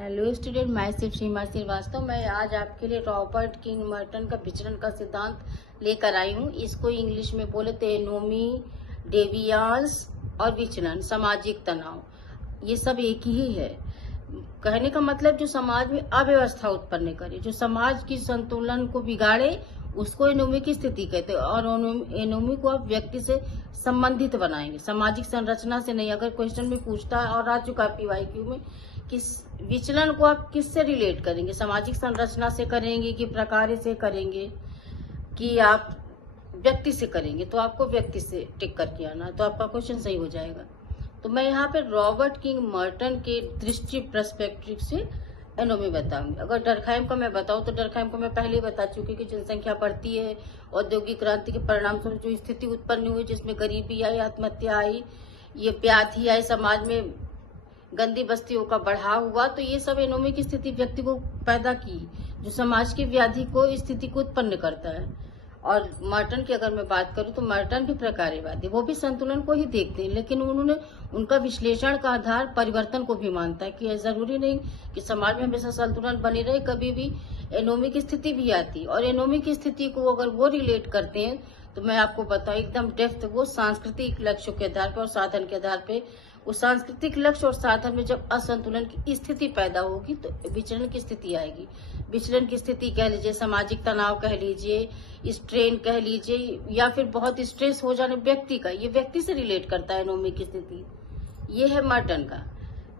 Hello student, मैं सिर्फ सीमा श्रीवास्तव। मैं आज आपके लिए रॉबर्ट किंग मर्टन का विचरण का सिद्धांत लेकर आई हूँ। इसको इंग्लिश में बोले तो एनोमी, डेवियांस और विचरण, सामाजिक तनाव, ये सब एक ही है। कहने का मतलब जो समाज में अव्यवस्था उत्पन्न करे, जो समाज की संतुलन को बिगाड़े, उसको एनोमी की स्थिति कहते हैं। और एनोमी को आप व्यक्ति से संबंधित बनाएंगे, सामाजिक संरचना से नहीं। अगर क्वेश्चन में पूछता है और आ चुका है पीवाईक्यू में, किस विचलन को आप किससे रिलेट करेंगे, सामाजिक संरचना से करेंगे कि प्रकार से करेंगे कि आप व्यक्ति से करेंगे, तो आपको व्यक्ति से टिक करके आना, तो आपका क्वेश्चन सही हो जाएगा। तो मैं यहाँ पे रॉबर्ट किंग मर्टन के दृष्टि पर्सपेक्टिव से एनोमी बताऊंगी। अगर डर्कहाइम का मैं बताऊं तो डर्कहाइम को मैं पहले ही बता चुकी कि जनसंख्या बढ़ती है, औद्योगिक क्रांति के परिणाम स्वरूप जो स्थिति उत्पन्न हुई, जिसमें गरीबी आई, आत्महत्या आई, ये व्याधि आई, समाज में गंदी बस्तियों का बढ़ाव हुआ, तो ये सब एनोमी की स्थिति व्यक्ति को पैदा की, जो समाज की व्याधि को, स्थिति को उत्पन्न करता है। और मर्टन की अगर मैं बात करूं तो मर्टन भी प्रकारवादी, वो भी संतुलन को ही देखते हैं, लेकिन उन्होंने उनका विश्लेषण का आधार परिवर्तन को भी मानता है कि जरूरी नहीं कि समाज में हमेशा संतुलन बनी रहे, कभी भी एनोमी की स्थिति भी आती। और एनोमी की स्थिति को अगर वो रिलेट करते हैं तो मैं आपको बताऊं एकदम डेप्थ, वो सांस्कृतिक लक्ष्यों के आधार पर और साधन के आधार पर, उस सांस्कृतिक लक्ष्य और साधन में जब असंतुलन की स्थिति पैदा होगी तो विचलन की स्थिति आएगी। विचलन की स्थिति कह लीजिए, सामाजिक तनाव कह लीजिए, स्ट्रेन कह लीजिए, या फिर बहुत स्ट्रेस हो जाने व्यक्ति का, ये व्यक्ति से रिलेट करता है एनोमी की स्थिति। ये है मर्टन का।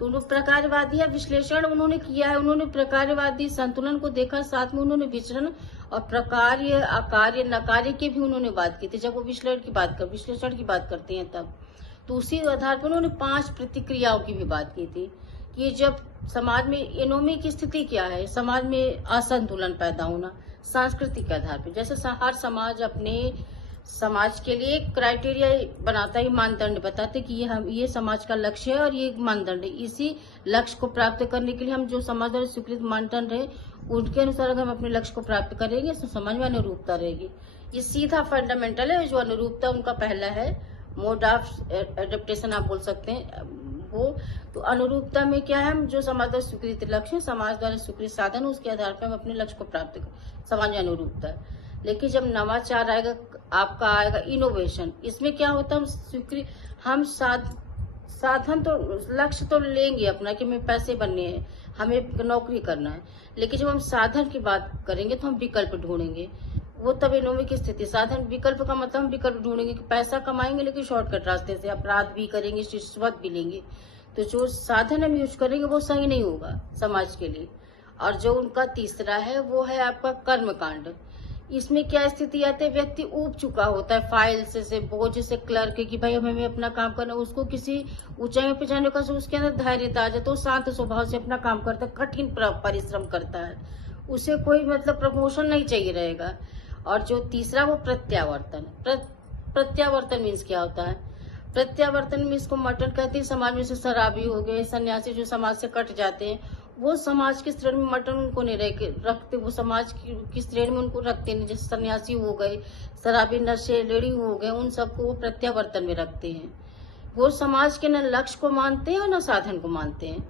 तो उन्होंने प्रकारवादी या विश्लेषण उन्होंने किया है, उन्होंने प्रकारवादी संतुलन को देखा, साथ में उन्होंने विचरण और प्रकार्य, अकार्य, नकार्य की भी उन्होंने बात की थी जब वो विश्लेषण की बात करते हैं तब। तो उसी आधार पर उन्होंने 5 प्रतिक्रियाओं की भी बात की थी कि जब समाज में एनोमी की स्थिति क्या है, समाज में असंतुलन पैदा होना सांस्कृतिक के आधार पर। जैसे हर समाज अपने समाज के लिए क्राइटेरिया बनाता है, मानदंड बताते कि ये समाज का लक्ष्य है और ये मानदंड है। इसी लक्ष्य को प्राप्त करने के लिए हम जो समाज द्वारा स्वीकृत मानदंड है उनके अनुसार अगर हम अपने लक्ष्य को प्राप्त करेंगे तो समाज में अनुरूपता रहेगी। ये सीधा फंडामेंटल है। जो अनुरूपता उनका पहला है, मोड ऑफ एडेप्टेशन आप बोल सकते हैं वो। तो अनुरूपता में क्या है, हम जो समाज द्वारा स्वीकृत लक्ष्य, समाज द्वारा स्वीकृत साधन, उसके आधार पर हम अपने लक्ष्य को प्राप्त करें, समाज में अनुरूपता है। लेकिन जब नवाचार आएगा, आपका आएगा इनोवेशन, इसमें क्या होता है, हम साधन तो लक्ष्य तो लेंगे अपना कि हमें पैसे बनने हैं, हमें नौकरी करना है, लेकिन जब हम साधन की बात करेंगे तो हम विकल्प ढूंढेंगे। वो तब एनोमी की स्थिति। साधन विकल्प का मतलब हम विकल्प ढूंढेंगे कि पैसा कमाएंगे लेकिन शॉर्टकट रास्ते से, अपराध भी करेंगे, रिश्वत भी लेंगे। तो जो साधन हम यूज करेंगे वो सही नहीं होगा समाज के लिए। और जो उनका तीसरा है वो है आपका कर्मकांड। इसमें क्या स्थिति आती है, व्यक्ति ऊब चुका होता है फाइल से बोझ से, क्लर्क की भाई हमें अपना काम करना, उसको किसी ऊंचाई पे जाने का उसके अंदर धैर्यता आ जाए तो शांत स्वभाव से अपना काम करता है, कठिन परिश्रम करता है, उसे कोई मतलब प्रमोशन नहीं चाहिए रहेगा। और जो तीसरा वो प्रत्यावर्तन। प्रत्यावर्तन मीन्स क्या होता है, प्रत्यावर्तन मीन्स को मर्टन कहते हैं समाज में से शराबी हो गए, सन्यासी जो समाज से कट जाते हैं, वो समाज की श्रेणी में मर्टन उनको नहीं रखते, वो समाज की श्रेणी में उनको रखते नहीं। जैसे सन्यासी हो गए, शराबी, नशे, लेडी हो गए, उन सबको वो प्रत्यावर्तन में रखते हैं। वो समाज के न लक्ष्य को मानते हैं और न साधन को मानते हैं।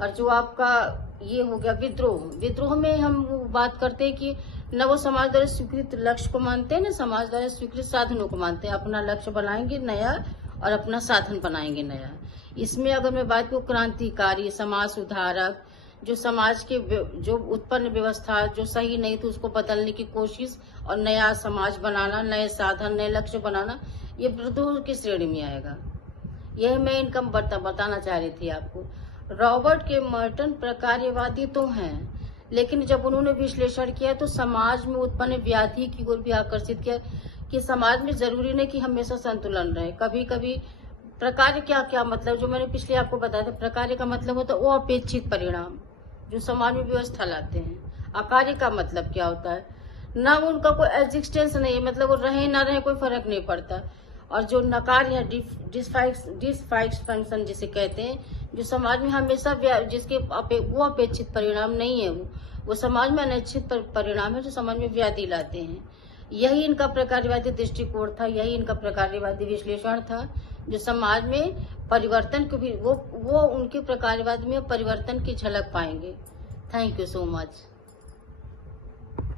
और जो आपका ये हो गया विद्रोह, विद्रोह में हम वो बात करते हैं कि न वो समाज द्वारा स्वीकृत लक्ष्य को मानते हैं, न समाज द्वारा स्वीकृत साधनों को मानते हैं। अपना लक्ष्य बनाएंगे नया और अपना साधन बनाएंगे नया। इसमें अगर मैं बात करूं, क्रांतिकारी, समाज सुधारक, जो समाज के जो उत्पन्न व्यवस्था जो सही नहीं थी उसको बदलने की कोशिश और नया समाज बनाना, नए साधन, नए लक्ष्य बनाना, ये विद्रोह की श्रेणी में आएगा। यह मैं इनका बताना चाह रही थी आपको। रॉबर्ट के मर्टन प्रकारवादी तो हैं, लेकिन जब उन्होंने विश्लेषण किया तो समाज में उत्पन्न व्याधि की ओर भी आकर्षित किया कि समाज में जरूरी नहीं कि हमेशा संतुलन रहे, कभी कभी प्रकार क्या मतलब, जो मैंने पिछले आपको बताया था, प्रकार का मतलब होता है वो अपेक्षित परिणाम जो समाज में व्यवस्था लाते हैं। अकार्य का मतलब क्या होता है, ना उनका कोई एग्जिस्टेंस नहीं है, मतलब वो रहे ना रहे कोई फर्क नहीं पड़ता। और जो नकार या डिसफंक्शन जिसे कहते हैं, जो समाज में हमेशा जिसके वो अपेक्षित परिणाम नहीं है, वो समाज में अनिश्चित परिणाम है जो समाज में व्याधि लाते हैं। यही इनका प्रकारवादी दृष्टिकोण था, यही इनका प्रकारवादी विश्लेषण था, जो समाज में परिवर्तन को भी वो उनके प्रकारवाद में परिवर्तन की झलक पाएंगे। Thank you so much.